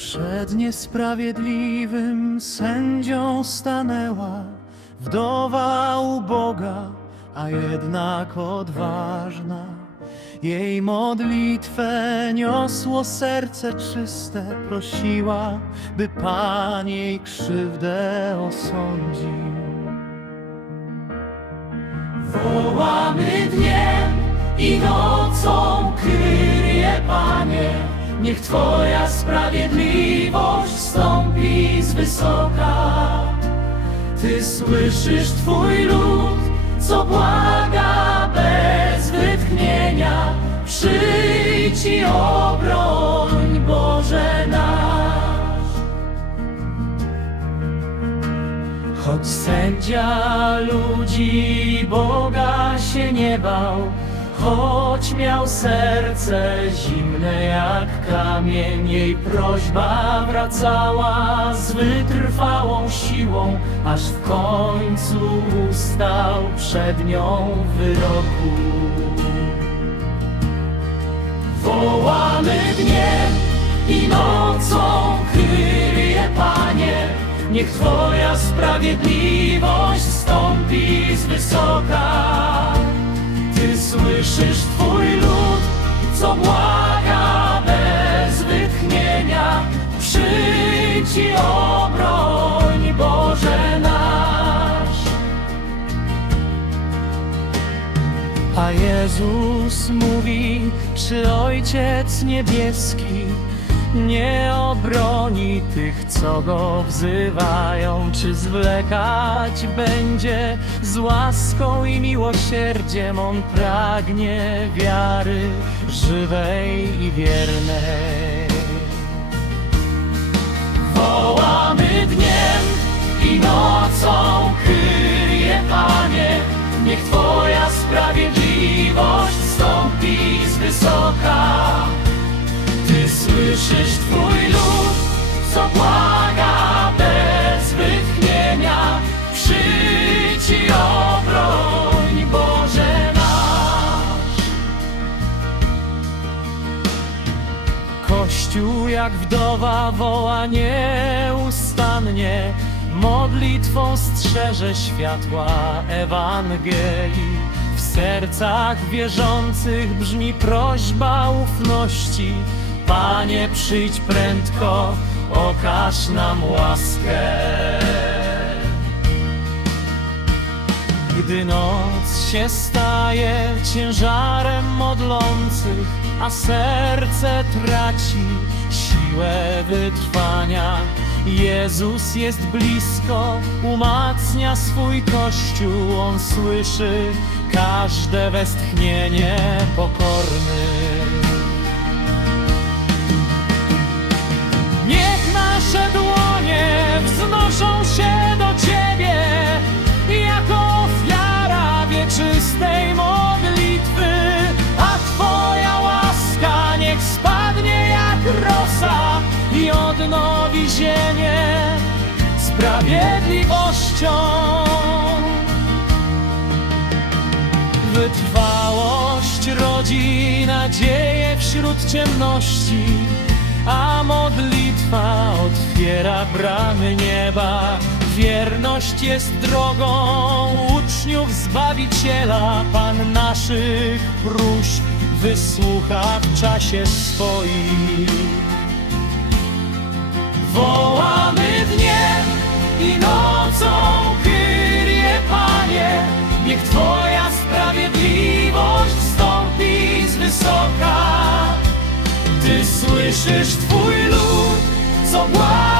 Przed niesprawiedliwym sędzią stanęła wdowa uboga, a jednak odważna. Jej modlitwę niosło serce czyste, prosiła, by Pan jej krzywdę osądził. Wołamy dniem i nocą, Kyrie Panie, niech Twoja sprawiedliwość wstąpi z wysoka. Ty słyszysz Twój lud, co błaga bez wytchnienia. Przyjdź i obroń, Boże nasz. Choć sędzia ludzi Boga się nie bał, choć miał serce zimne jak kamień, jej prośba wracała z wytrwałą siłą, aż w końcu ustał przed nią wyroku. Wołamy dniem i nocą, Kyrie Panie, niech Twoja sprawiedliwość stąpi z wysoka. Słyszysz Twój lud, co błaga bez wytchnienia. Przyjdź i obroń, Boże nasz. A Jezus mówi, czy Ojciec Niebieski nie obroni tych, co Go wzywają, czy zwlekać będzie z łaską i miłosierdziem. On pragnie wiary żywej i wiernej. Wołamy dniem i nocą, Kyrie Panie, niech Twoja sprawiedliwość stąpi z wysoka. Słyszysz Twój lud, co błaga bez wytchnienia. Przyjdź obroń, Boże nasz. Kościół jak wdowa woła nieustannie, modlitwą strzeże światła Ewangelii. W sercach wierzących brzmi prośba ufności. Panie, przyjdź prędko, okaż nam łaskę. Gdy noc się staje ciężarem modlących, a serce traci siłę wytrwania, Jezus jest blisko, umacnia swój kościół, on słyszy każde westchnienie pokorny. Ziemię sprawiedliwością. Wytrwałość rodzi nadzieję wśród ciemności, a modlitwa otwiera bramy nieba. Wierność jest drogą uczniów Zbawiciela, Pan naszych próśb wysłucha w czasie swoim. Wołamy dniem i nocą, Kyrie Panie, niech Twoja sprawiedliwość wstąpi z wysoka. Ty słyszysz Twój lud, co błaga